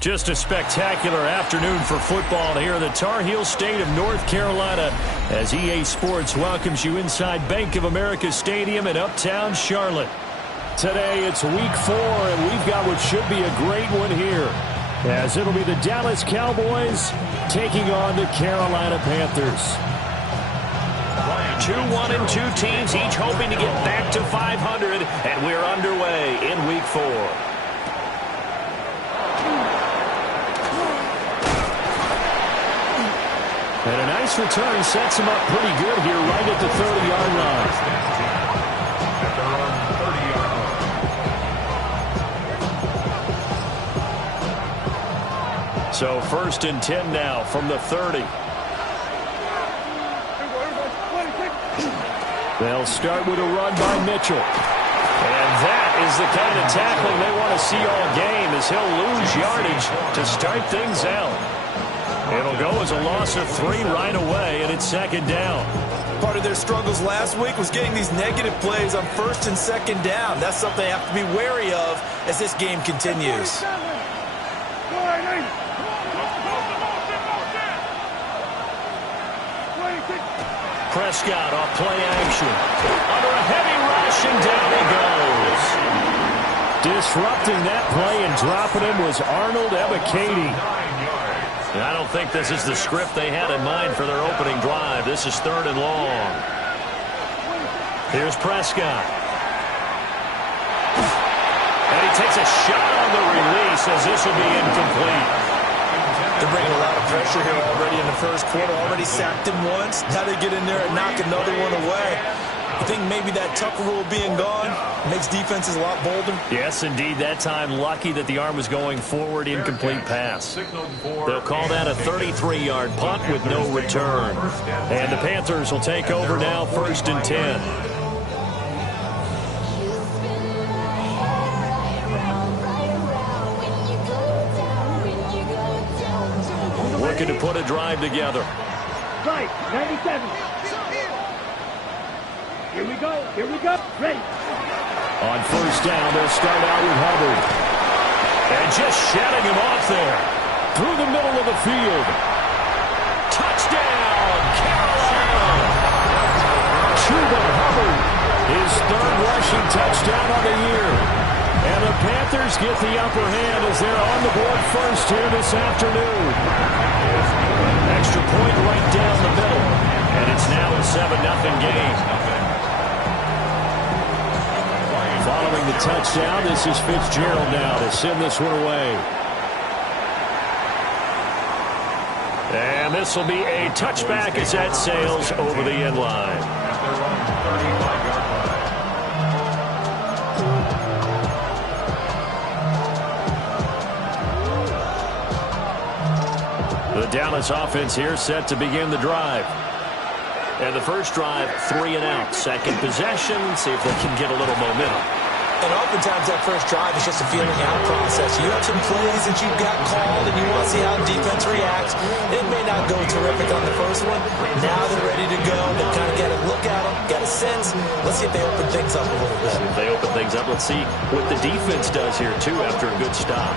Just a spectacular afternoon for football here in the Tar Heel state of North Carolina as EA Sports welcomes you inside Bank of America Stadium in Uptown Charlotte. Today it's week 4, and we've got what should be a great one here, as it'll be the Dallas Cowboys taking on the Carolina Panthers. 2-1-2 teams, each hoping to get back to 500, and we're underway in week 4. And a nice return sets him up pretty good here right at the 30-yard line. So 1st and 10 now from the 30. They'll start with a run by Mitchell. And that is the kind of tackling they want to see all game, as he'll lose yardage to start things out. It'll go as a loss of 3 right away, and it's 2nd down. Part of their struggles last week was getting these negative plays on 1st and 2nd down. That's something they have to be wary of as this game continues. Prescott off play action. Under a heavy rush, and down he goes. Disrupting that play and dropping him was Arnold Ebiketie. I don't think this is the script they had in mind for their opening drive. This is 3rd and long. Here's Prescott. And he takes a shot on the release, as this will be incomplete. They're bringing a lot of pressure here already in the first quarter. Already sacked him once. Now they get in there and knock another one away. I think maybe that Tucker rule being gone makes defenses a lot bolder. Yes, indeed. That time, lucky that the arm was going forward, incomplete pass. They'll call that a 33-yard punt with no return. And the Panthers will take over now, 1st and 10. Looking to put a drive together. Right, 97. Here we go. Ready. On 1st down, they'll start out with Hubbard. And just shedding him off there. Through the middle of the field. Touchdown, Carolina! Chuba Hubbard, his 3rd rushing touchdown of the year. And the Panthers get the upper hand as they're on the board first here this afternoon. Extra point right down the middle. And it's now a 7-0 game. Following the touchdown, this is Fitzgerald now to send this one away. And this will be a touchback as that sails over the end line. The Dallas offense here set to begin the drive. And the first drive, 3 and out. Second possession, see if they can get a little momentum. And oftentimes that first drive is just a feeling out process. You have some plays that you've got called, and you want to see how the defense reacts. It may not go terrific on the first one. Now they're ready to go. They've kind of got to look at them, got a sense. Let's see if they open things up a little bit. If they open things up, let's see what the defense does here, too, after a good stop.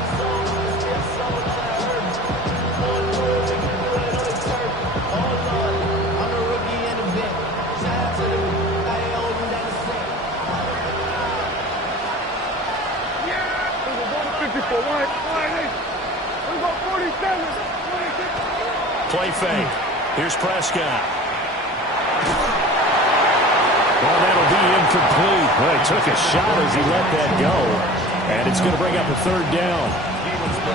Play fake. Here's Prescott. Well, that'll be incomplete. Well, he took a shot as he let that go. And it's going to bring up a 3rd down.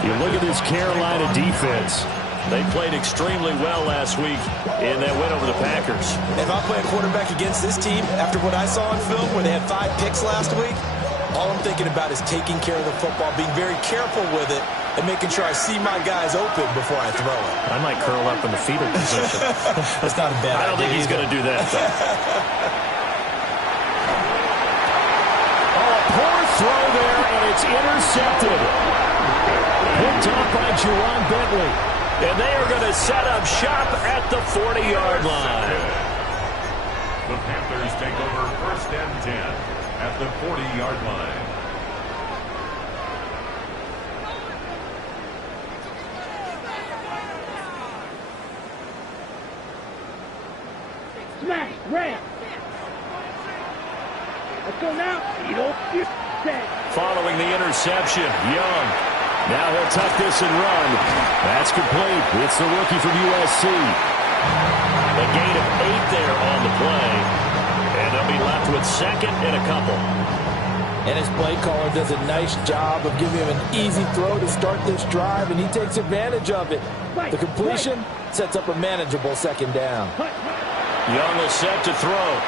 You look at this Carolina defense. They played extremely well last week in that win over the Packers. If I play a quarterback against this team, after what I saw on film where they had 5 picks last week, all I'm thinking about is taking care of the football, being very careful with it, and making sure I see my guys open before I throw it. I might curl up in the fetal position. That's not a bad idea. I don't think he's going to do that, though. Oh, a poor throw there, and it's intercepted. Picked off by Juwan Bentley. And they are going to set up shop at the 40-yard line. The Panthers take over 1st and 10 at the 40-yard line. smash, ram. Let's go now. Set. Following the interception, Young. Now he'll tuck this and run. That's complete. It's the rookie from USC. A gain of 8 there on the play. And they'll be left with second and a couple. And his play caller does a nice job of giving him an easy throw to start this drive, and he takes advantage of it. The completion sets up a manageable second down. Young is set to throw.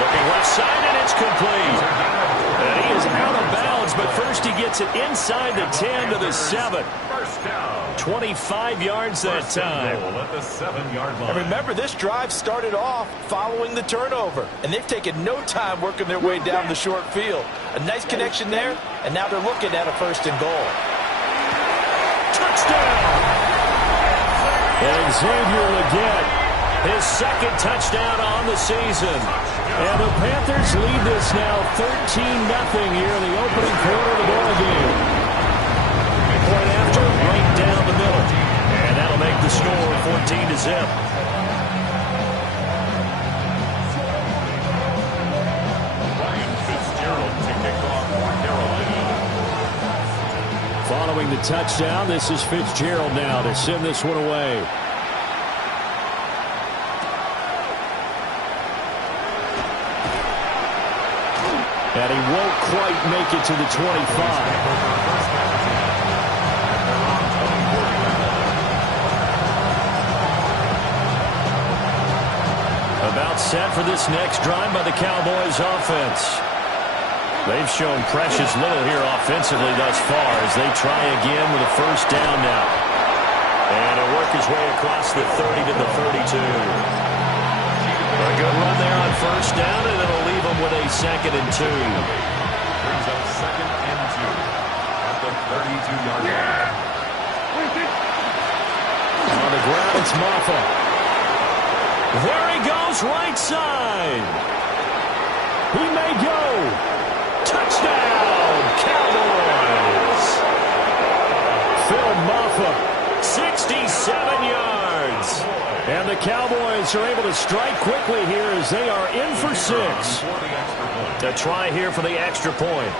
Looking left side, and it's complete. And he is out of bounds, but first he gets it inside the 10 to the 7. First down. 25 yards that time. They will at the 7-yard line. And remember, this drive started off following the turnover, and they've taken no time working their way down the short field. A nice connection there, and now they're looking at a 1st and goal. Touchdown! And Xavier Legette, his second touchdown on the season. And the Panthers lead this now 13-0 here in the opening quarter of the ball game. Point after, right down the middle. And that'll make the score 14-0. Ryan Fitzgerald to kick off for Carolina. Following the touchdown, this is Fitzgerald now to send this one away. And he won't quite make it to the 25. About set for this next drive by the Cowboys offense. They've shown precious little here offensively thus far as they try again with a first down now. And he'll work his way across the 30 to the 32. A good run there on first down, and it'll leave them with a 2nd and 2. Brings up 2nd and 2 at the 32-yard line. On the ground, it's Maffa. There he goes, right side. He may go. Touchdown, Cowboys. Phil Maffa, 67 yards. And the Cowboys are able to strike quickly here as they are in for 6. To try here for the extra point.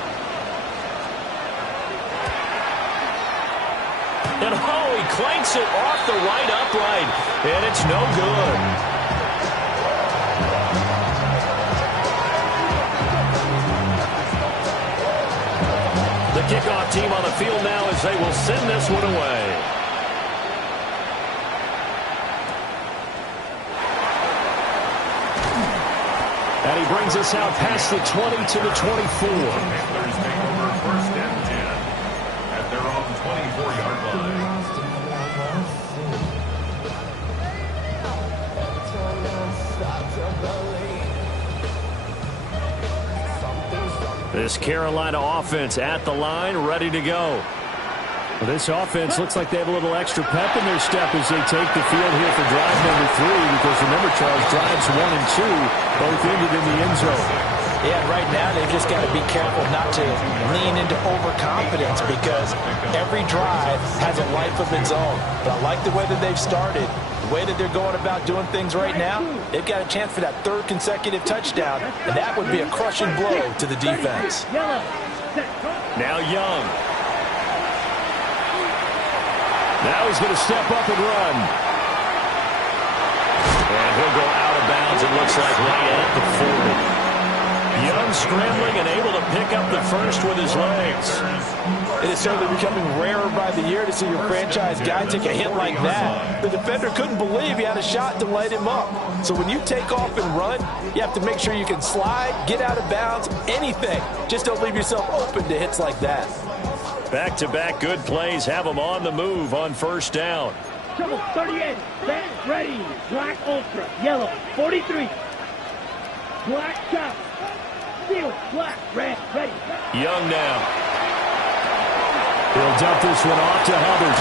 And oh, he clanks it off the right upright. And it's no good. The kickoff team on the field now as they will send this one away. And he brings us out past the 20 to the 24. Panthers take over 1st and 10 at their own 24-yard line. This Carolina offense at the line, ready to go. Well, this offense looks like they have a little extra pep in their step as they take the field here for drive number 3. Because remember, Charles, drives 1 and 2 both ended in the end zone. Yeah, right now they've just got to be careful not to lean into overconfidence because every drive has a life of its own. But I like the way that they've started. The way that they're going about doing things right now, they've got a chance for that 3rd consecutive touchdown, and that would be a crushing blow to the defense. Now Young. Now he's going to step up and run. And he'll go out of bounds, it looks like, right at the 40. Young scrambling and able to pick up the first with his legs. It is certainly becoming rarer by the year to see your franchise guy take a hit like that. The defender couldn't believe he had a shot to light him up. So when you take off and run, you have to make sure you can slide, get out of bounds, anything. Just don't leave yourself open to hits like that. Back-to-back good plays have them on the move on first down. Trouble 38, set, ready. Black Ultra, yellow, 43. Black Chop, steel, black, red, ready. Young now. He'll dump this one off to Hubbard.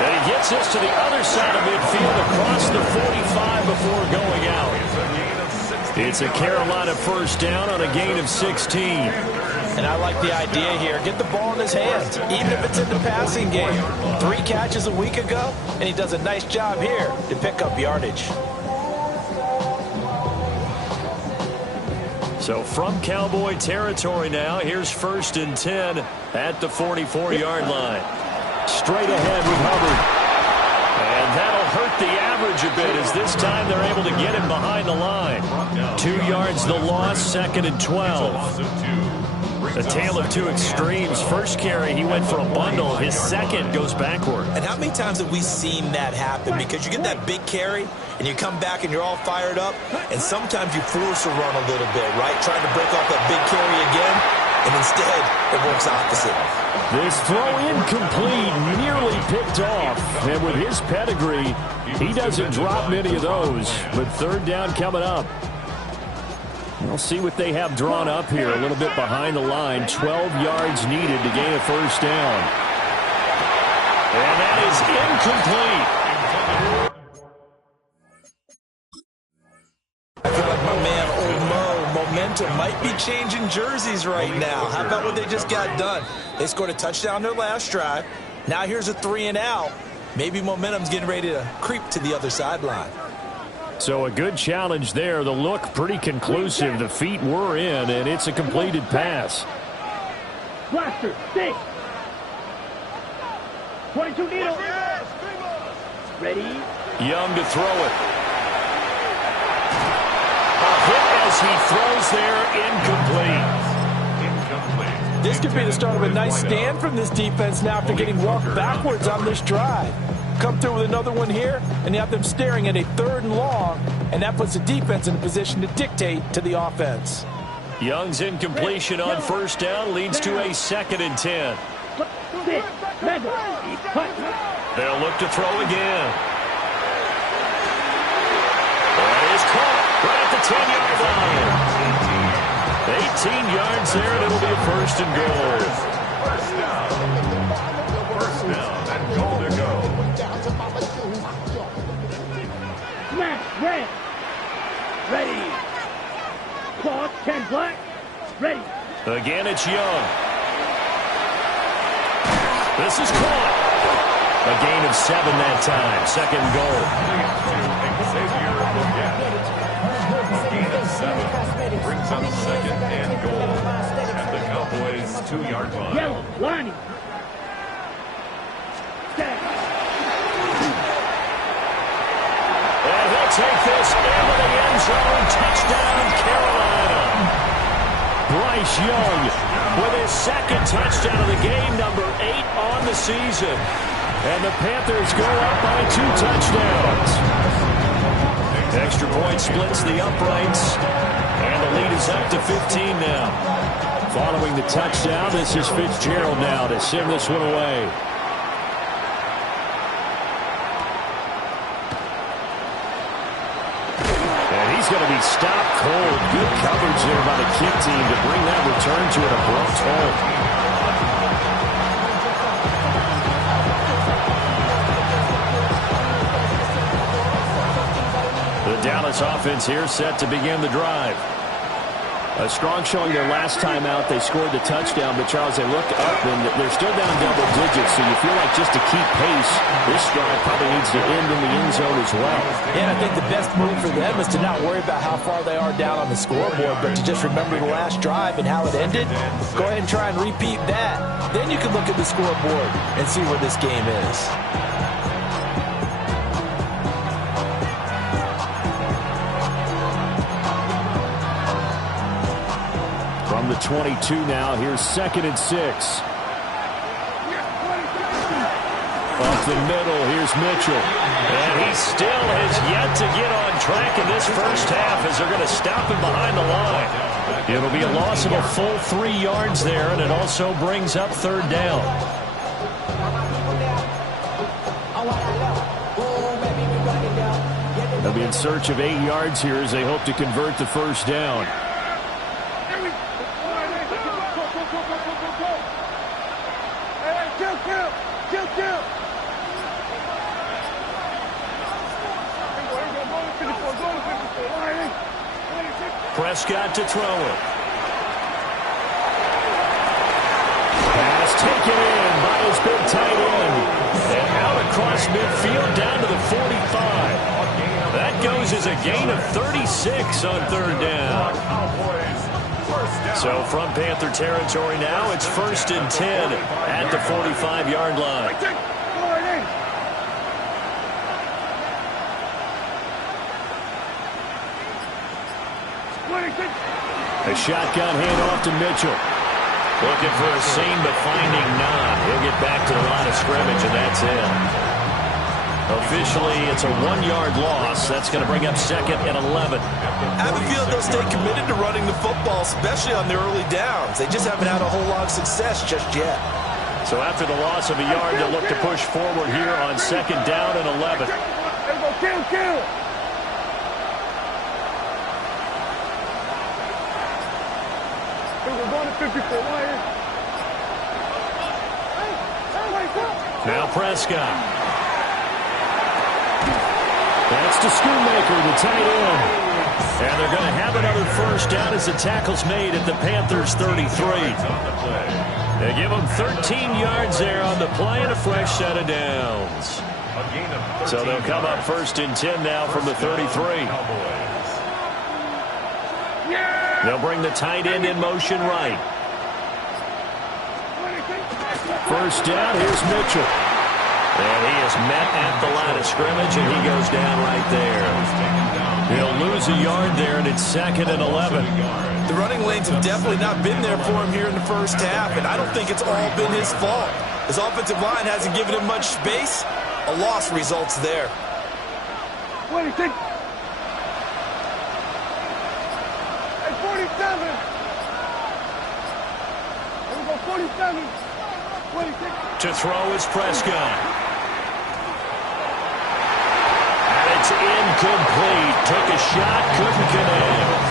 And he gets this to the other side of midfield across the 45 before going out. It's a gain of 16 It's a Carolina first down on a gain of 16. And I like the idea here. Get the ball in his hands, even if it's in the passing game. 3 catches a week ago, and he does a nice job here to pick up yardage. So from Cowboy territory now, here's 1st and 10 at the 44-yard line. Straight ahead with Hubbard. And that'll hurt the average a bit as this time they're able to get him behind the line. 2 yards the loss, 2nd and 12. A tale of 2 extremes. First carry, he went for a bundle. His second goes backward. And how many times have we seen that happen? Because you get that big carry, and you come back and you're all fired up, and sometimes you force a run a little bit, right? Trying to break off that big carry again, and instead it works opposite. This throw incomplete, nearly picked off. And with his pedigree, he doesn't drop many of those. But 3rd down coming up. We'll see what they have drawn up here. A little bit behind the line. 12 yards needed to gain a first down. And that is incomplete. I feel like my man, Old Mo, momentum might be changing jerseys right now. How about what they just got done? They scored a touchdown their last drive. Now here's a 3 and out. Maybe momentum's getting ready to creep to the other sideline. So a good challenge there. The look pretty conclusive. The feet were in, and it's a completed pass. Blaster, stay. 22 needle. Ready. Young to throw it. A hit as he throws there, incomplete. This could be the start of a nice stand from this defense now after getting walked backwards on this drive. Come through with another one here, and you have them staring at a 3rd and long, and that puts the defense in a position to dictate to the offense. Young's incompletion on 1st down leads to a 2nd and 10. They'll look to throw again. That is caught right at the 10-yard line. 18 yards there, and it'll be a 1st and goal. First down and goal to go. Smash, red. Ready. Clock, 10 black. Ready. Again, it's Young. This is caught. A gain of 7 that time. 2nd goal. Xavier Legette. A gain of 7 brings up 2nd and goal at the Cowboys' 2-yard line. Yellow, lining. And he'll take this into the end zone. Touchdown, Carolina. Bryce Young with his 2nd touchdown of the game, number 8 on the season. And the Panthers go up by 2 touchdowns. Extra point splits the uprights. And the lead is up to 15 now. Following the touchdown, this is Fitzgerald now to send this one away. He's going to be stopped cold. Good coverage there by the kick team to bring that return to an abrupt halt. The Dallas offense here set to begin the drive. A strong showing their last time out. They scored the touchdown, but Charles, they look up and they're still down double digits, so you feel like just to keep pace, this drive probably needs to end in the end zone as well. And I think the best move for them is to not worry about how far they are down on the scoreboard, but to just remember the last drive and how it ended. Go ahead and try and repeat that. Then you can look at the scoreboard and see where this game is. From the 22 now, here's 2nd and 6. Up the middle, here's Mitchell. And he still has yet to get on track in this first half as they're going to stop him behind the line. It'll be a loss of a full 3 yards there, and it also brings up 3rd down. They'll be in search of 8 yards here as they hope to convert the first down. Prescott to throw it. Pass taken in by his big tight end. And out across midfield down to the 45. That goes as a gain of 36 on third down. So from Panther territory now, it's 1st and 10 at the 45-yard line. A shotgun handoff to Mitchell. Looking for a seam, but finding none. He'll get back to the line of scrimmage, and that's it. Officially, it's a 1-yard loss. That's going to bring up 2nd and 11. I have a feeling they'll stay committed to running the football, especially on the early downs. They just haven't had a whole lot of success just yet. So after the loss of a yard, they'll look to push forward here on 2nd down and 11. Kill. We're going to 54 wire. Now Prescott. That's to Schoonmaker, the tight end. And they're going to have another first down as the tackle's made at the Panthers' 33. They give them 13 yards there on the play and a fresh set of downs. So they'll come up 1st and 10 now from the 33. They'll bring the tight end in motion right. First down, here's Mitchell. And he is met at the line of scrimmage, and he goes down right there. He'll lose a yard there, and it's 2nd and 11. The running lanes have definitely not been there for him here in the first half, and I don't think it's all been his fault. His offensive line hasn't given him much space. A loss results there. 46. 47. There we go, 47. 26. To throw is Prescott. And it's incomplete. Took a shot, couldn't connect.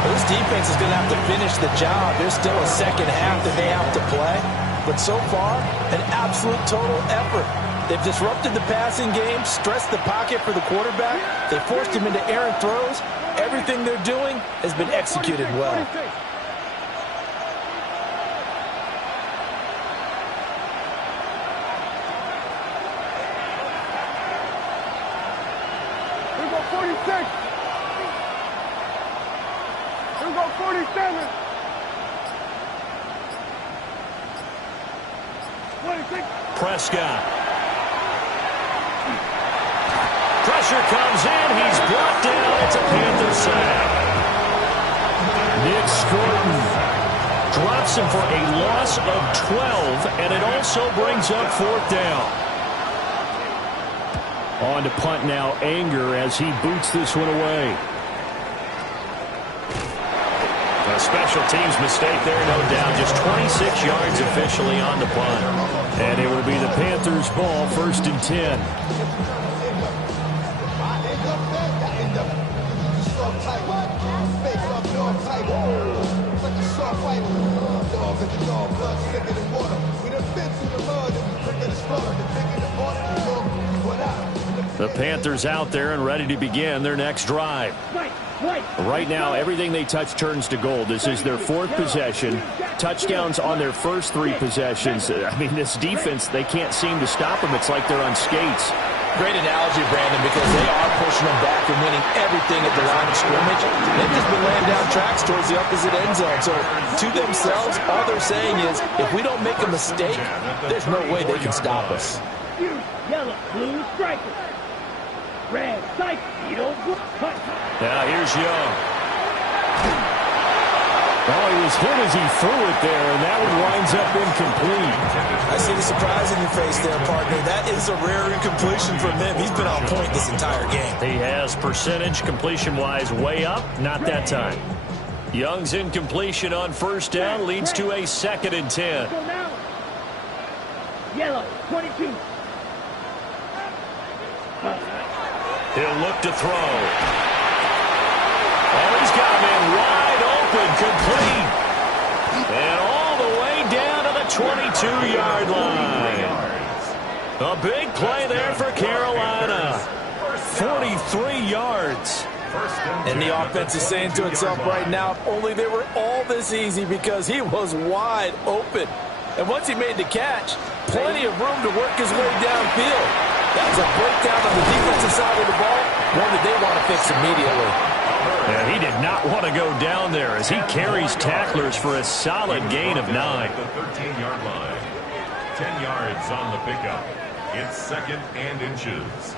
Well, this defense is going to have to finish the job. There's still a second half that they have to play. But so far, an absolute total effort. They've disrupted the passing game, stressed the pocket for the quarterback. They forced him into errant throws. Everything they're doing has been executed well. Here we go, 46. Here we go, 47. 26. Prescott. Pressure comes in. He's brought down. It's a Panther sack. Nick Scorton drops him for a loss of 12, and it also brings up 4th down. On to punt now, Anger, as he boots this one away. A special teams mistake there, no doubt. Just 26 yards officially on the punt. And it will be the Panthers' ball, 1st and 10. The Panthers out there and ready to begin their next drive. Right now, everything they touch turns to gold. This is their 4th possession. Touchdowns on their first 3 possessions. I mean, this defense, they can't seem to stop them. It's like they're on skates. Great analogy, Brandon, because they are pushing them back and winning everything at the line of scrimmage. They've just been laying down tracks towards the opposite end zone. So to themselves, all they're saying is, if we don't make a mistake, there's no way they can stop us. Yellow, blue, striker. Red, sight, Now here's Young. Oh, he was hit as he threw it there, and that one winds up incomplete. I see the surprise in your face there, partner. That is a rare incompletion from him. He's been on point this entire game. He has percentage completion-wise way up, not that time. Young's incompletion on 1st down leads to a 2nd and 10. Yellow, 22. He'll look to throw. Oh, he's got him in wide open, complete. And all the way down to the 22-yard line. A big play there for Carolina. 43 yards. And the offense is saying to itself right now, if only they were all this easy, because he was wide open. And once he made the catch, plenty of room to work his way downfield. That was a breakdown on the defensive side of the ball, one that they want to fix immediately. Yeah, he did not want to go down there as he carries tacklers for a solid gain of 9. At the 13-yard line. 10 yards on the pickup. It's 2nd and inches.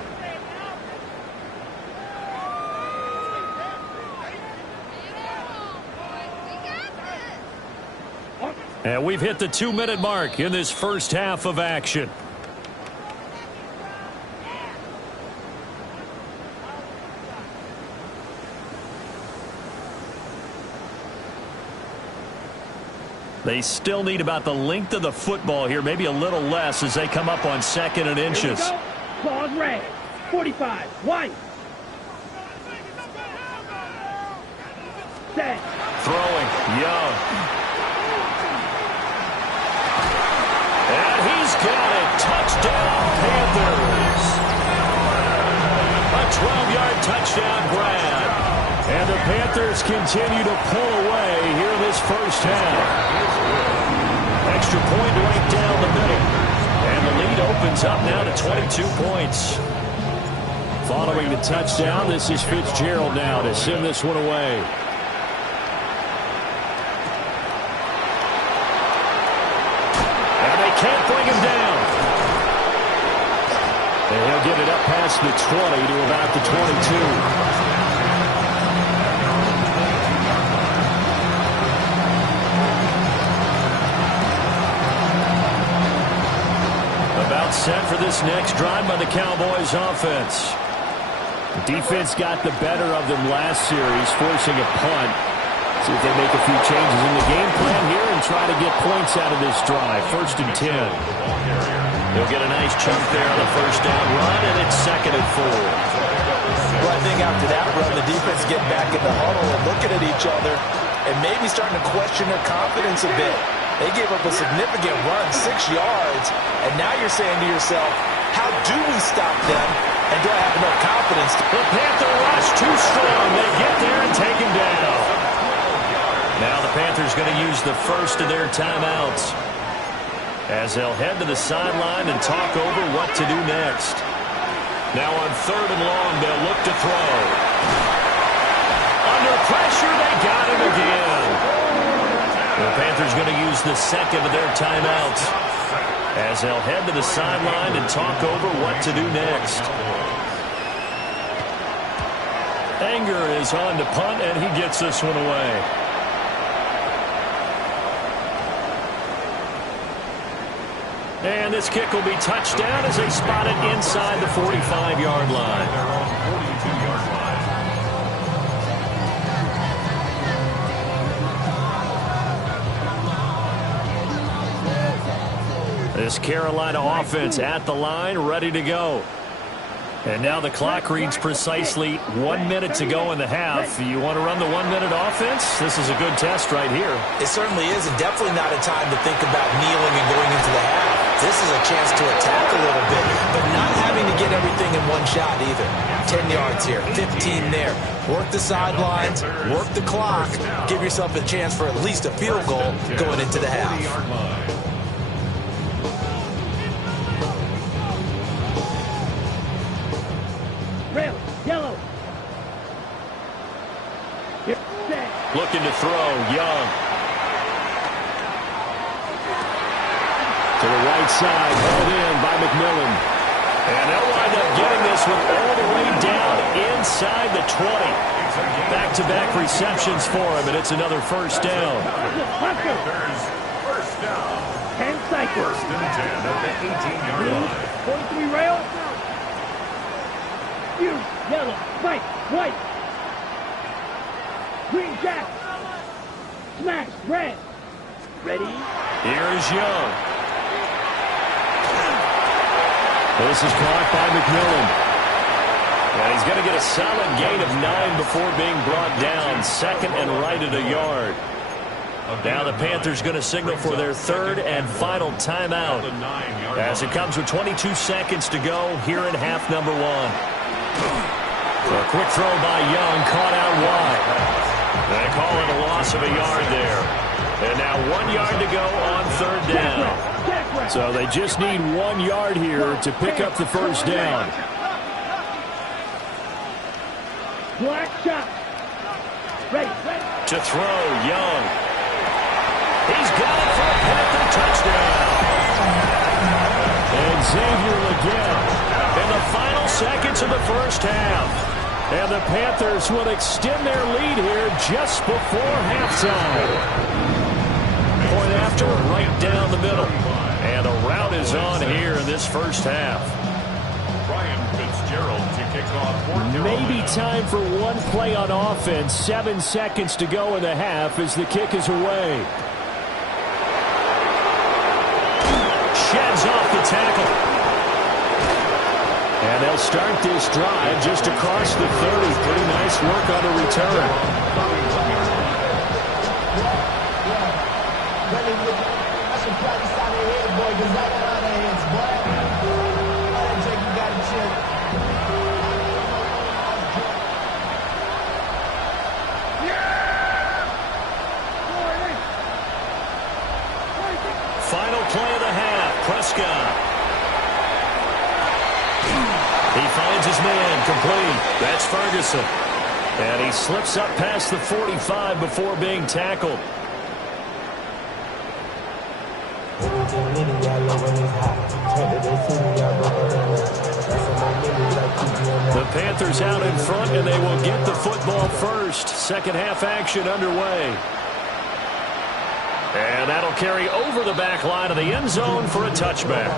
And we've hit the 2-minute mark in this first half of action. They still need about the length of the football here, maybe a little less as they come up on 2nd and inches. Claws red. 45. White. Set. Throwing. Young. And he's got it. Touchdown, Panthers. A 12-yard touchdown grab. And the Panthers continue to pull away here in this first half. Extra point right down the middle. And the lead opens up now to 22 points. Following the touchdown, this is Fitzgerald now to send this one away. And they can't bring him down. And he'll get it up past the 20 to about the 22. About set for this next drive by the Cowboys offense. The defense got the better of them last series, forcing a punt. See if they make a few changes in the game plan here and try to get points out of this drive. 1st and 10. They'll get a nice chunk there on the first down run, and it's 2nd and 4. Well, I think after that run, the defense get back in the huddle and looking at each other and maybe starting to question their confidence a bit. They gave up a significant run, 6 yards, and now you're saying to yourself, how do we stop them, and do I have enough confidence? The Panther rush too strong. They get there and take him down. Now the Panthers going to use the first of their timeouts as they'll head to the sideline and talk over what to do next. Now on 3rd and long, they'll look to throw. Under pressure, they got him again. The Panthers going to use the 2nd of their timeouts as they'll head to the sideline and talk over what to do next. Anger is on to punt, and he gets this one away. And this kick will be touchdown as they spot it inside the 45-yard line. They're on 42-yard line. This Carolina offense at the line, ready to go. And now the clock reads precisely 1 minute to go in the half. You want to run the 1 minute offense? This is a good test right here. It certainly is, and definitely not a time to think about kneeling and going into the half. This is a chance to attack a little bit, but not having to get everything in one shot either. 10 yards here, 15 there. Work the sidelines, work the clock, give yourself a chance for at least a field goal going into the half. Red, yellow. Looking to throw, Young. To the right side, held in by McMillan. And they'll wind up getting this one all the way down inside the 20. Back-to-back receptions for him, and it's another first down. First down. 10 cycles. 1st and 10 at the 18-yard line. 43 rail. You, yellow, white, white. Green jack. Smash, red. Ready? Here is Young. This is caught by McMillan. And he's going to get a solid gain of 9 before being brought down. 2nd and right at a yard. Now the Panthers going to signal for their 3rd and final timeout as it comes with 22 seconds to go here in half number 1. A quick throw by Young, caught out wide. They call it a loss of a yard there. And now 1 yard to go on third down. So they just need 1 yard here to pick up the first down. Black shot. Ready. To throw, Young. He's got it for a Panther touchdown. And Xavier again in the final seconds of the first half. And the Panthers will extend their lead here just before halftime. Point after, right down the middle. And a rout is on here in this first half. Ryan Fitzgerald to kick off. Maybe time for one play on offense. 7 seconds to go in the half as the kick is away. Sheds off the tackle. And they'll start this drive just across the 30. Pretty nice work on the return. Final play of the half. Prescott. He finds his man complete. That's Ferguson. And he slips up past the 45 before being tackled. The Panthers out in front, and they will get the football first. Second half action underway. And that'll carry over the back line of the end zone for a touchback.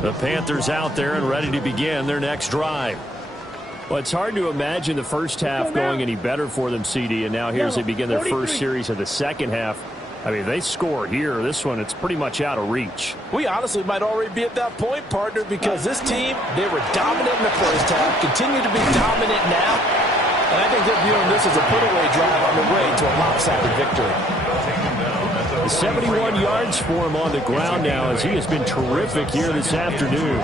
The Panthers out there and ready to begin their next drive. Well, it's hard to imagine the first half going any better for them, CD, and now here as they begin their first series of the second half. I mean, they score here. This one, it's pretty much out of reach. We honestly might already be at that point, partner, because this team, they were dominant in the first half, continue to be dominant now, and I think they're viewing this as a put-away drive on the way to a lopsided victory. 71 yards for him on the ground now as he has been terrific here this afternoon.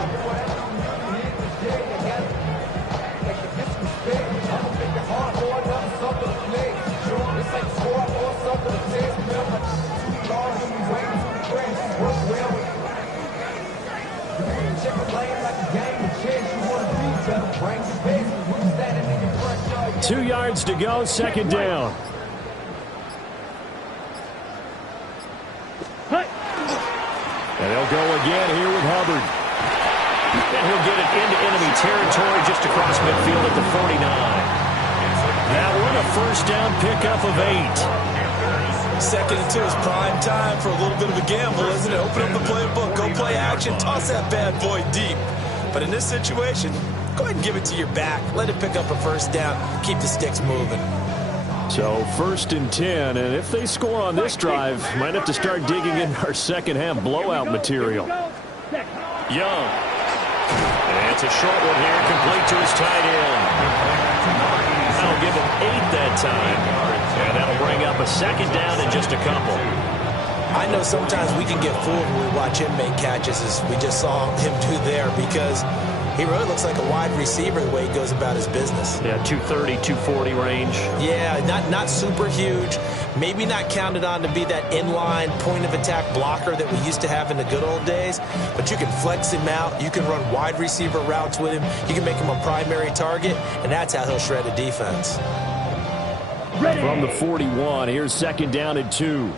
Two yards to go, second down. And they'll go again here with Hubbard. And he'll get it into enemy territory just across midfield at the 49. Now we're in a first down pickup of 8. Second and 2 is prime time for a little bit of a gamble, isn't it? Open up the playbook, go play action, toss that bad boy deep. But in this situation, go ahead and give it to your back. Let it pick up a first down. Keep the sticks moving. So first and 10, and if they score on this drive, might have to start digging in our second half blowout material. Young. And it's a short one here, complete to his tight end. That'll give him 8 that time. And that'll bring up a second down in just a couple. I know sometimes we can get fooled when we watch him make catches, as we just saw him do there, because he really looks like a wide receiver the way he goes about his business. Yeah, 230, 240 range. Yeah, not super huge. Maybe not counted on to be that inline point-of-attack blocker that we used to have in the good old days. But you can flex him out. You can run wide receiver routes with him. You can make him a primary target, and that's how he'll shred a defense. Ready. From the 41, here's second down and 2.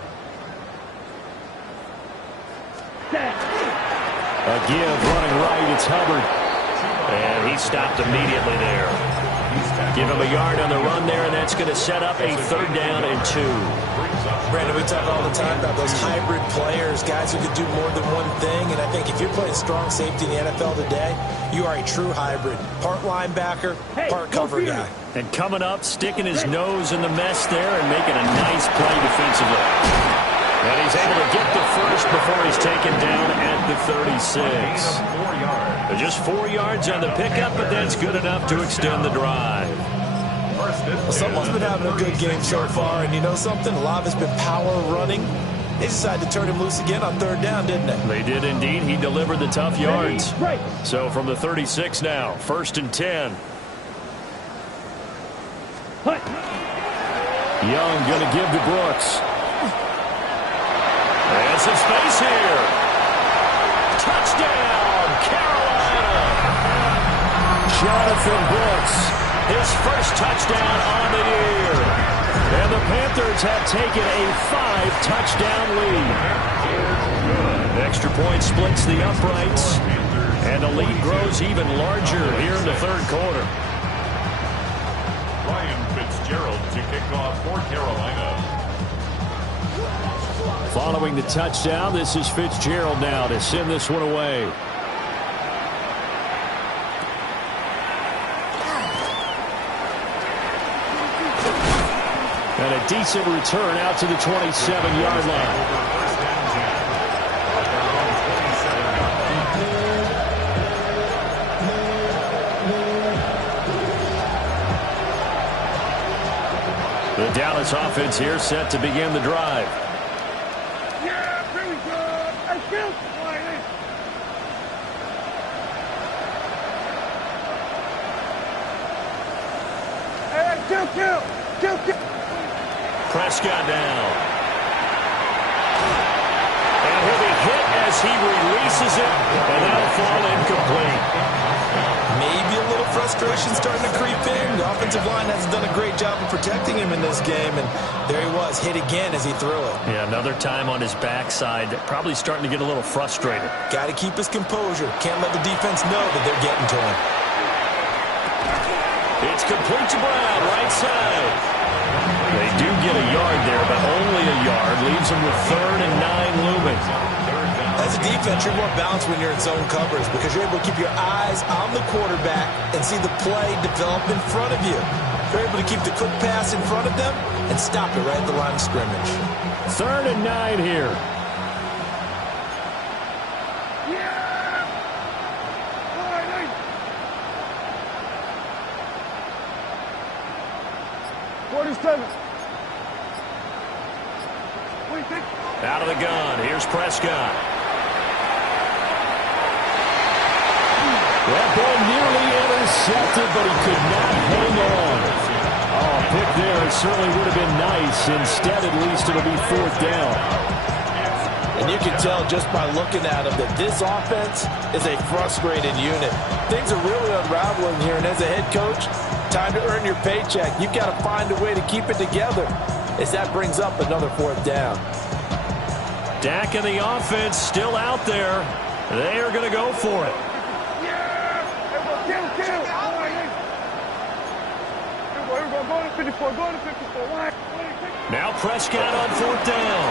A give running right, it's Hubbard. And he stopped immediately there. Give him a yard on the run there, and that's going to set up a third down and 2. Brandon, we talk all the time about those hybrid players, guys who can do more than one thing. And I think if you're playing strong safety in the NFL today, you are a true hybrid. Part linebacker, part cover guy. And coming up, sticking his nose in the mess there and making a nice play defensively. And he's able to get the first before he's taken down at the 36. Just 4 yards on the pickup, but that's good enough to extend the drive. First and 10. Well, someone's been having a good game so far, and you know something? A lot has been power running. They decided to turn him loose again on third down, didn't they? They did indeed. He delivered the tough yards. So from the 36 now, first and 10. Young going to give to Brooks. And some space here. Touchdown, Carolina. Jonathan Brooks, his first touchdown on the year. And the Panthers have taken a 5-touchdown lead. Extra point splits the uprights. And the lead grows even larger here in the third quarter. Ryan Fitzgerald to kick off for Carolina. Following the touchdown, this is Fitzgerald now to send this one away. And a decent return out to the 27-yard line. The Dallas offense here set to begin the drive. Yeah, pretty good. Let's go. Hey, kill. Prescott down. And he'll be hit as he releases it, and that'll fall incomplete. Maybe a little frustration starting to creep in. The offensive line hasn't done a great job of protecting him in this game, and there he was, hit again as he threw it. Yeah, another time on his backside, probably starting to get a little frustrated. Got to keep his composure. Can't let the defense know that they're getting to him. It's complete to Brown, right side. They do get a yard there, but only a yard. Leaves them with 3rd and 9 looming. As a defense, you're more balanced when you're in zone coverage because you're able to keep your eyes on the quarterback and see the play develop in front of you. You're able to keep the quick pass in front of them and stop it right at the line of scrimmage. 3rd and 9 here. Out of the gun. Here's Prescott. That ball nearly intercepted, but he could not hang on. Oh, pick there. It certainly would have been nice. Instead, at least, it'll be 4th down. And you can tell just by looking at him that this offense is a frustrated unit. Things are really unraveling here, and as a head coach, time to earn your paycheck. You've got to find a way to keep it together as that brings up another 4th down. Dak and the offense still out there. They are going to go for it. Now Prescott on 4th down.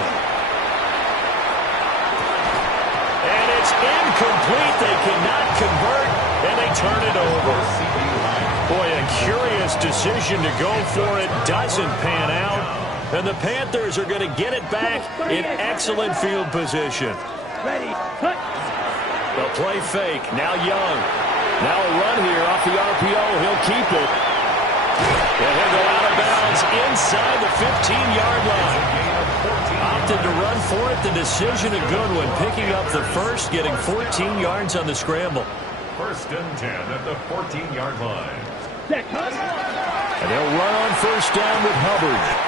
And it's incomplete. They cannot convert, and they turn it over. Boy, a curious decision to go for it. Doesn't pan out. And the Panthers are going to get it back in excellent field position. Ready, cut. The play fake. Now Young. Now a run here off the RPO. He'll keep it. And he'll go out of bounds inside the 15-yard line. Opted to run for it. The decision a good one. Picking up the first, getting 14 yards on the scramble. 1st and 10 at the 14-yard line. And they'll run on 1st down with Hubbard.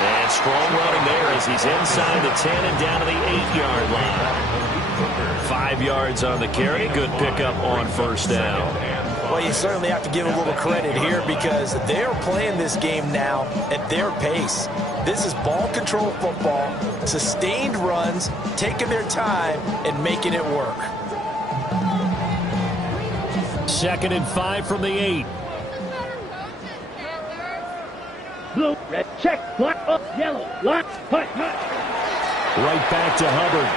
And strong running there as he's inside the 10 and down to the 8-yard line. 5 yards on the carry. Good pickup on 1st down. Well, you certainly have to give a little credit here because they're playing this game now at their pace. This is ball control football, sustained runs, taking their time and making it work. 2nd and 5 from the 8. Blue, red, check, black, up, yellow, line, hut. Right back to Hubbard.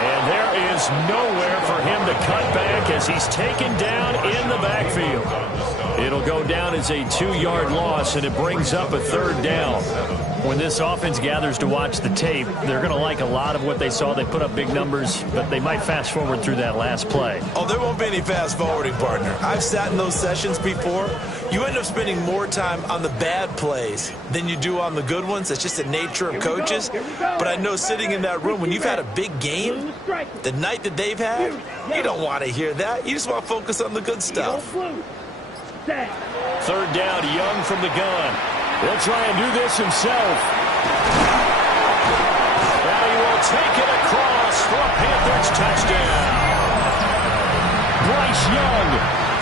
And there is nowhere for him to cut back as he's taken down in the backfield. It'll go down as a 2-yard loss, and it brings up a 3rd down. When this offense gathers to watch the tape, they're going to like a lot of what they saw. They put up big numbers, but they might fast forward through that last play. Oh, there won't be any fast forwarding, partner. I've sat in those sessions before. You end up spending more time on the bad plays than you do on the good ones. It's just the nature of coaches. But I know sitting in that room, when you've had a big game, the night that they've had, you don't want to hear that. You just want to focus on the good stuff. Third down, Young from the gun. He'll try and do this himself. Now he will take it across for a Panthers touchdown. Bryce Young,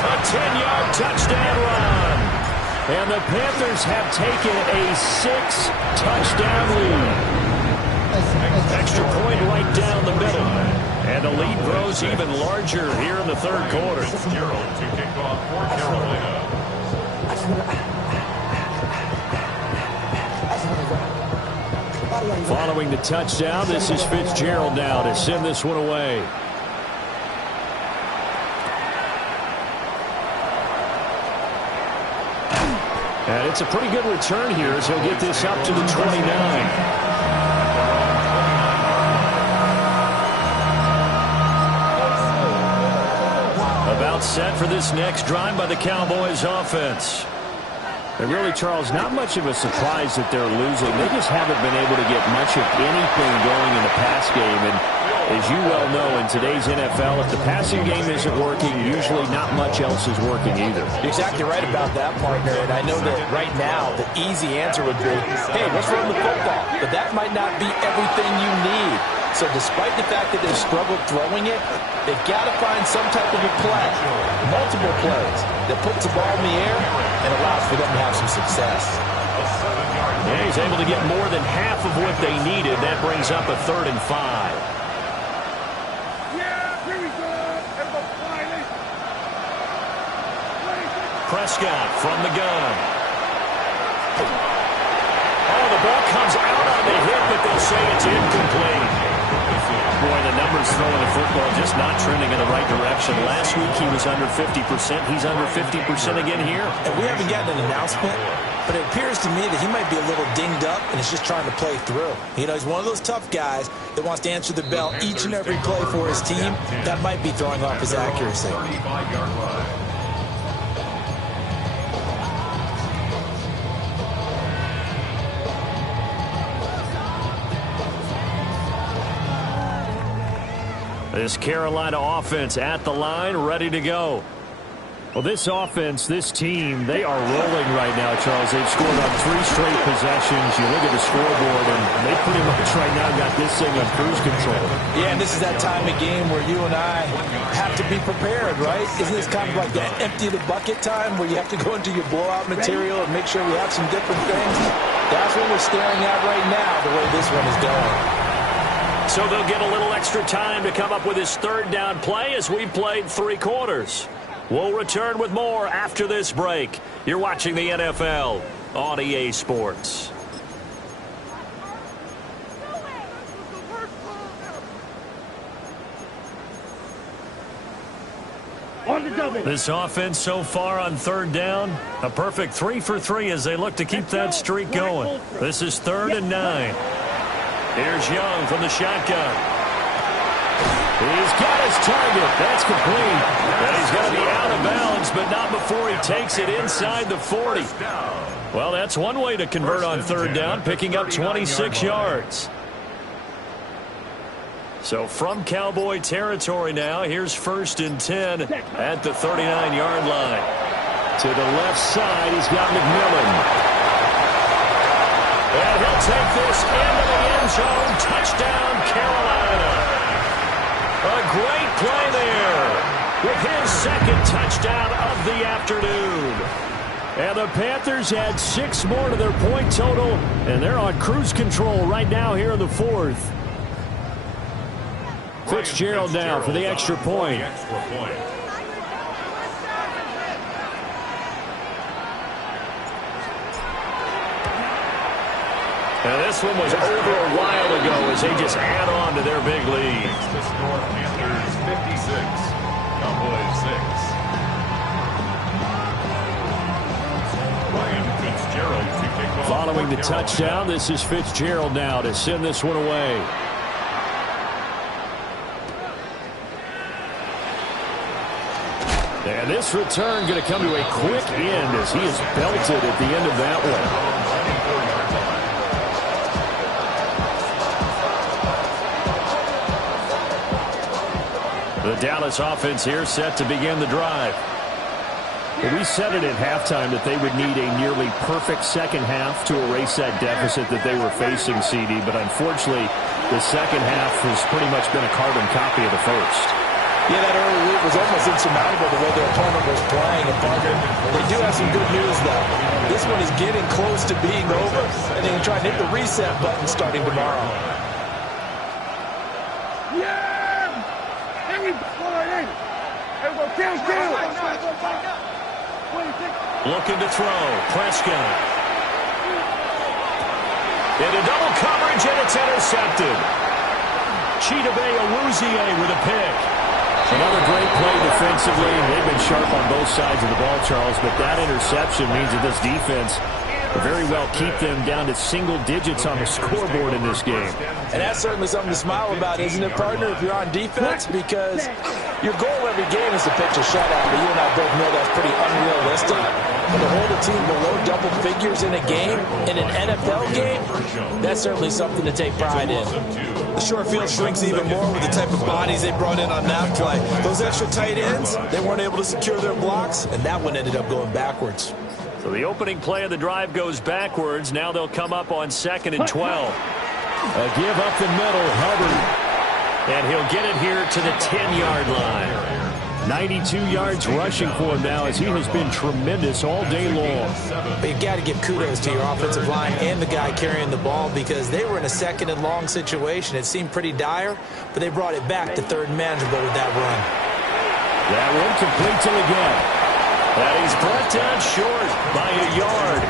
a 10-yard touchdown run. And the Panthers have taken a 6-touchdown lead. Extra point right down the middle. And the lead grows even larger here in the third quarter. Fitzgerald to kick off for Carolina. Following the touchdown, this is Fitzgerald now to send this one away. And it's a pretty good return here as he'll get this up to the 29. About set for this next drive by the Cowboys offense. And really, Charles, not much of a surprise that they're losing. They just haven't been able to get much of anything going in the pass game. And as you well know, in today's NFL, if the passing game isn't working, usually not much else is working either. You're exactly right about that, partner. And I know that right now the easy answer would be, hey, let's run the football. But that might not be everything you need. So despite the fact that they've struggled throwing it, they've got to find some type of a play, multiple plays, that puts the ball in the air and allows for them to have some success. Yeah, he's able to get more than half of what they needed. That brings up a 3rd and 5. Prescott from the gun. Oh, the ball comes out on the hit, but they'll say it's incomplete. Boy, the numbers throwing the football just not trending in the right direction. Last week he was under 50%. He's under 50% again here. And we haven't gotten an announcement, but it appears to me that he might be a little dinged up and is just trying to play through. You know, he's one of those tough guys that wants to answer the bell each and every play for his team. That might be throwing off his accuracy. 35-yard line. This Carolina offense at the line, ready to go. Well, this offense, this team, they are rolling right now, Charles. They've scored on 3 straight possessions. You look at the scoreboard, and they pretty much right now got this thing on cruise control. Yeah, and this is that time of game where you and I have to be prepared, right? Isn't this kind of like that empty the bucket time where you have to go into your blowout material and make sure we have some different things? That's what we're staring at right now, the way this one is going. So they'll get a little extra time to come up with his 3rd down play as we played 3 quarters. We'll return with more after this break. You're watching the NFL on EA Sports. On the double. This offense so far on 3rd down, a perfect 3 for 3 as they look to keep that streak going. This is 3rd and 9. Here's Young from the shotgun. He's got his target. That's complete. And he's going to be out of bounds, but not before he takes it inside the 40. Well, that's one way to convert on 3rd down, picking up 26 yards. So from Cowboy territory now, here's 1st and 10 at the 39-yard line. To the left side, he's got McMillan. And he'll take this into the end zone. Touchdown, Carolina. A great play there with his 2nd touchdown of the afternoon. And the Panthers had 6 more to their point total, and they're on cruise control right now here in the 4th. Fitzgerald now for the extra point. And this one was over a while ago as they just add on to their big lead. The score, Panthers 56, Cowboys 6. Ryan Fitzgerald to kick off. Following the touchdown, this is Fitzgerald now to send this one away. And this return going to come to a quick end as he is belted at the end of that one. The Dallas offense here set to begin the drive. Well, we said it at halftime that they would need a nearly perfect second half to erase that deficit that they were facing, CD. But unfortunately, the second half has pretty much been a carbon copy of the first. Yeah, that early lead was almost insurmountable the way their opponent was playing. And Parker, they do have some good news, though. This one is getting close to being over, and they can try and hit the reset button starting tomorrow. Yeah! Hey, well, Looking to throw. Prescott. Into double coverage, and it's intercepted. Chidobe Awuzie with a pick. Another great play defensively. They've been sharp on both sides of the ball, Charles, but that interception means that this defense will very well keep them down to single digits on the scoreboard in this game. And that's certainly something to smile about, isn't it, partner, if you're on defense? Because your goal every game is to pitch a shutout, but you and I both know that's pretty unrealistic. But to hold a team below double figures in a game, in an NFL game, that's certainly something to take pride in. The short field shrinks even more with the type of bodies they brought in on that play. Those extra tight ends, they weren't able to secure their blocks, and that one ended up going backwards. So the opening play of the drive goes backwards. Now they'll come up on 2nd and 12. A give up the middle, Hubbard. And he'll get it here to the 10-yard line. 92 yards rushing for him now as he has been tremendous all day long. But you've got to give kudos to your offensive line and the guy carrying the ball because they were in a 2nd and long situation. It seemed pretty dire, but they brought it back to 3rd and manageable with that run. That one complete to again. And he's brought down short by a yard.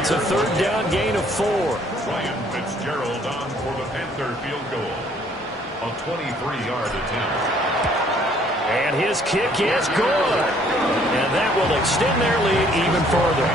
It's a 3rd down gain of 4. Ryan Fitzgerald on for the Panther field goal. A 23-yard attempt. And his kick is good. And that will extend their lead even further.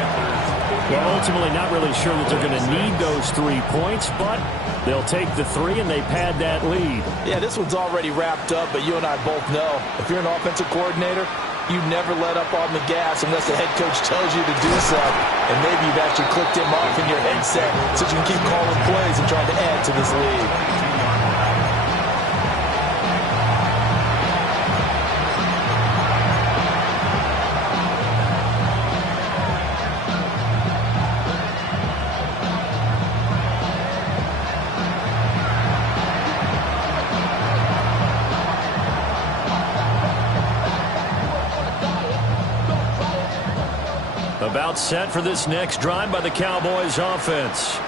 Well, ultimately not really sure that they're going to need those 3 points, but they'll take the 3 and they pad that lead. Yeah, this one's already wrapped up, but you and I both know if you're an offensive coordinator, you never let up on the gas unless the head coach tells you to do so. And maybe you've actually clicked him off in your headset so you can keep calling plays and trying to add to this lead. About set for this next drive by the Cowboys offense.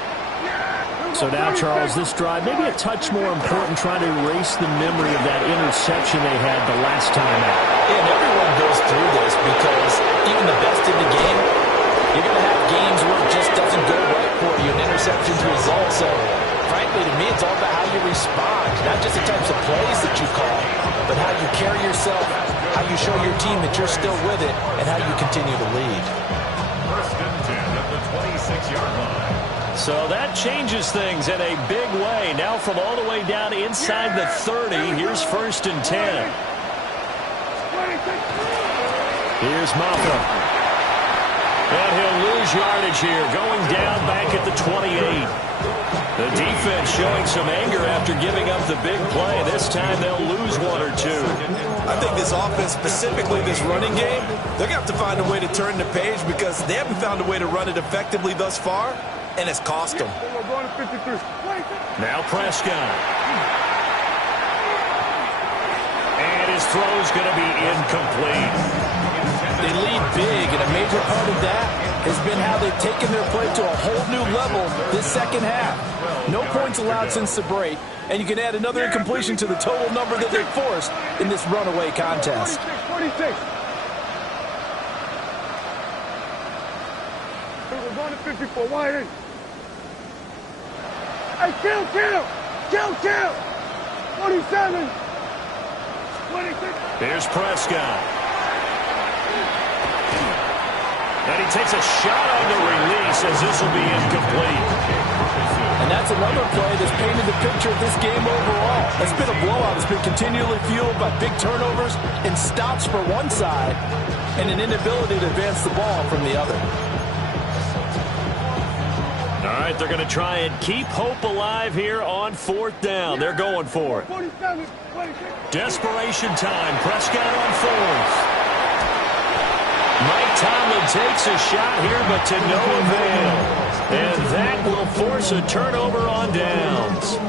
So now, Charles, this drive maybe a touch more important, trying to erase the memory of that interception they had the last time out. Yeah, and everyone goes through this because even the best in the game, you're going to have games where it just doesn't go right for you, and interceptions result. So, frankly, to me, it's all about how you respond, not just the types of plays that you call, but how you carry yourself, how you show your team that you're still with it, and how you continue to lead. So that changes things in a big way. Now from all the way down inside the 30, here's 1st and 10. Here's Maffa. And he'll lose yardage here, going down back at the 28. The defense showing some anger after giving up the big play. This time they'll lose 1 or 2. I think this offense, specifically this running game, they're going to have to find a way to turn the page because they haven't found a way to run it effectively thus far, and it's cost them. Now Prescott. And his throw's going to be incomplete. They lead big, and a major part of that has been how they've taken their play to a whole new level this second half. No points allowed since the break, and you can add another incompletion to the total number that they forced in this runaway contest. 46. We're going to 54. Wide in. Hey, kill! 27. 26. Here's Prescott. And he takes a shot on the release as this will be incomplete. And that's another play that's painted the picture of this game overall. It's been a blowout. It's been continually fueled by big turnovers and stops for one side and an inability to advance the ball from the other. All right, they're going to try and keep hope alive here on 4th down. They're going for it. Desperation time. Prescott on 4th. Mike Tomlin takes a shot here, but to no avail. And that will force a turnover on downs.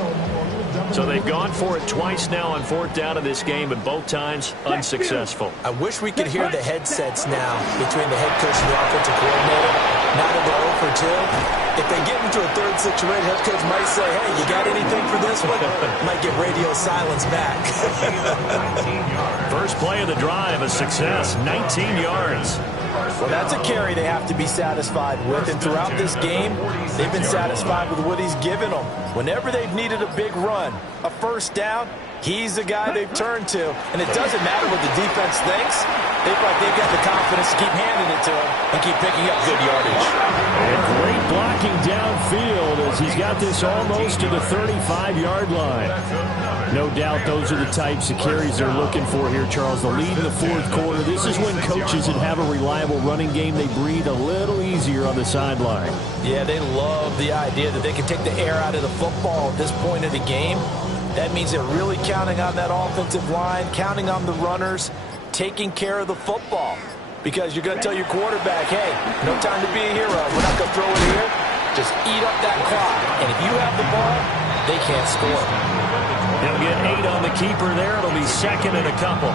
So they've gone for it twice now on 4th down in this game, and both times unsuccessful. I wish we could hear the headsets now between the head coach and the offensive coordinator. Now that they're 0 for 2. If they get into a third situation, head coach might say, hey, you got anything for this one? Might get radio silence back. First play of the drive, a success, 19 yards. Well, that's a carry they have to be satisfied with. And throughout this game, they've been satisfied with what he's given them. Whenever they've needed a big run, a first down, he's the guy they've turned to. And it doesn't matter what the defense thinks. They feel like they've got the confidence to keep handing it to him and keep picking up good yardage. And great blocking downfield as he's got this almost to the 35-yard line. No doubt those are the types of carries they're looking for here, Charles. The lead in the 4th quarter. This is when coaches that have a reliable running game, they breathe a little easier on the sideline. Yeah, they love the idea that they can take the air out of the football at this point of the game. That means they're really counting on that offensive line, counting on the runners, taking care of the football. Because you're going to tell your quarterback, hey, no time to be a hero. We're not going to throw it here. Just eat up that clock. And if you have the ball, they can't score. He'll get 8 on the keeper there. It'll be 2nd and a couple.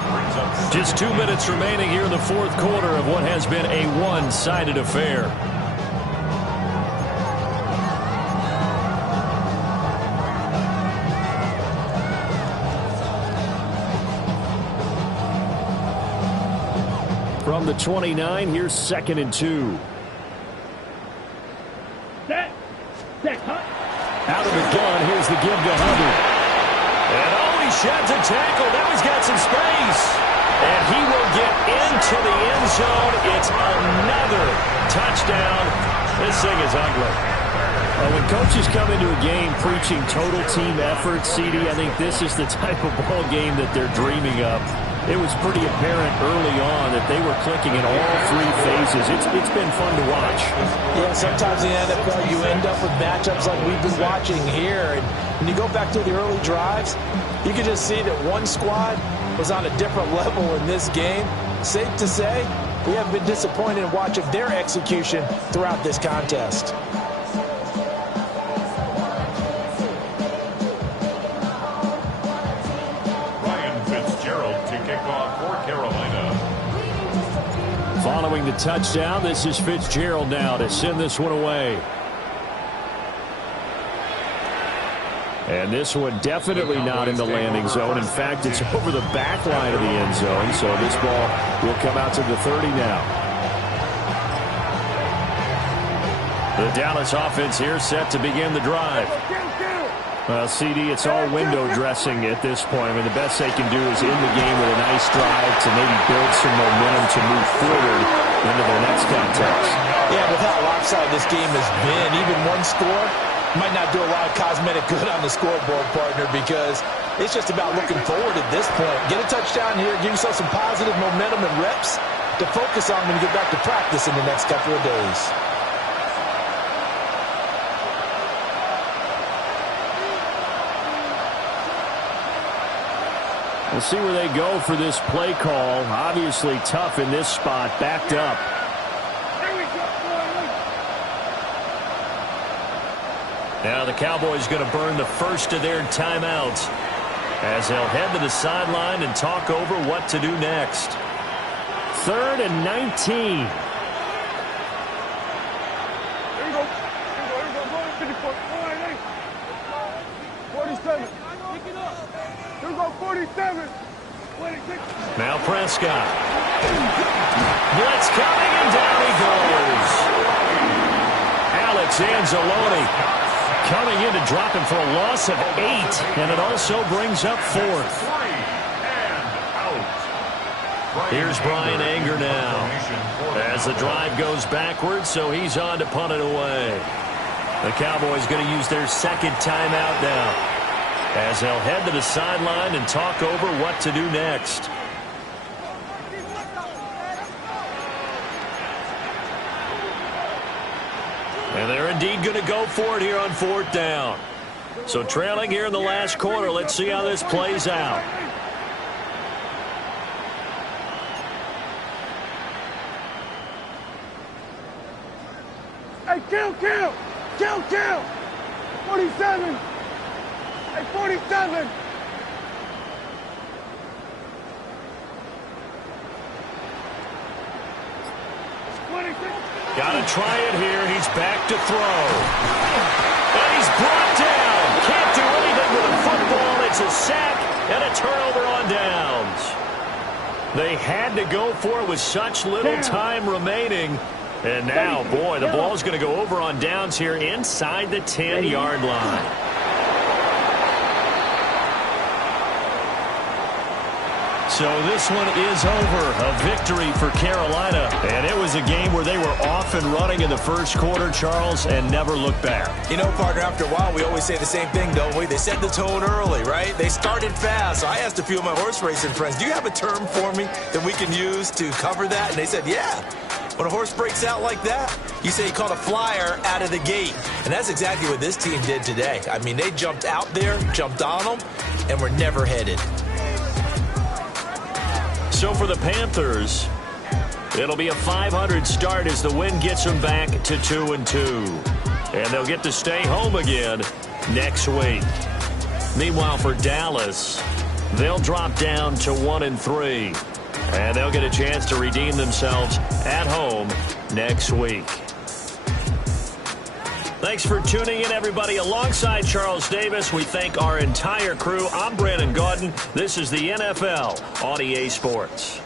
Just 2 minutes remaining here in the 4th quarter of what has been a one-sided affair. From the 29, here's 2nd and 2. Set, cut. Out of the gun, here's the give to Hubbard. And he sheds a tackle. Now he's got some space. And he will get into the end zone. It's another touchdown. This thing is ugly. When coaches come into a game preaching total team effort, CD, I think this is the type of ball game that they're dreaming of. It was pretty apparent early on that they were clicking in all 3 phases. It's been fun to watch. Yeah, sometimes in the NFL you end up with matchups like we've been watching here. And when you go back to the early drives, you can just see that one squad was on a different level in this game. Safe to say, we haven't been disappointed in watching their execution throughout this contest. Following the touchdown, this is Fitzgerald now to send this one away. And this one definitely not in the landing zone. In fact, it's over the back line of the end zone. So this ball will come out to the 30 now. The Dallas offense here set to begin the drive. Well, CD, it's all window dressing at this point. I mean, the best they can do is end the game with a nice drive to maybe build some momentum to move forward into their next contest. Yeah, with how lopsided this game has been, even one score might not do a lot of cosmetic good on the scoreboard, partner, because it's just about looking forward at this point. Get a touchdown here, give yourself some positive momentum and reps to focus on when you get back to practice in the next couple of days. We'll see where they go for this play call. Obviously tough in this spot, backed up. Now the Cowboys going to burn the first of their timeouts as they'll head to the sideline and talk over what to do next. 3rd and 19. Now Prescott. Blitz coming, and down he goes. Alex Anzalone coming in to drop him for a loss of 8, and it also brings up 4th. Here's Brian Anger now as the drive goes backwards, so he's on to punt it away. The Cowboys going to use their second timeout now as they'll head to the sideline and talk over what to do next. And they're indeed going to go for it here on 4th down. So trailing here in the last quarter, let's see how this plays out. Hey, kill! 47! Hey, 47! Got to try it here. He's back to throw. And he's brought down. Can't do anything with the football. It's a sack and a turnover on downs. They had to go for it with such little time remaining. And now, boy, the ball's going to go over on downs here inside the 10-yard line. So this one is over. A victory for Carolina. And it was a game where they were off and running in the first quarter, Charles, and never looked back. You know, partner, after a while, we always say the same thing, don't we? They set the tone early, right? They started fast. So I asked a few of my horse racing friends, do you have a term for me that we can use to cover that? And they said, yeah. When a horse breaks out like that, you say you caught a flyer out of the gate. And that's exactly what this team did today. I mean, they jumped out there, jumped on them, and were never headed. So for the Panthers, it'll be a .500 start as the win gets them back to 2-2. And they'll get to stay home again next week. Meanwhile, for Dallas, they'll drop down to 1-3. And they'll get a chance to redeem themselves at home next week. Thanks for tuning in, everybody. Alongside Charles Davis, we thank our entire crew. I'm Brandon Gaudin. This is the NFL on EA Sports.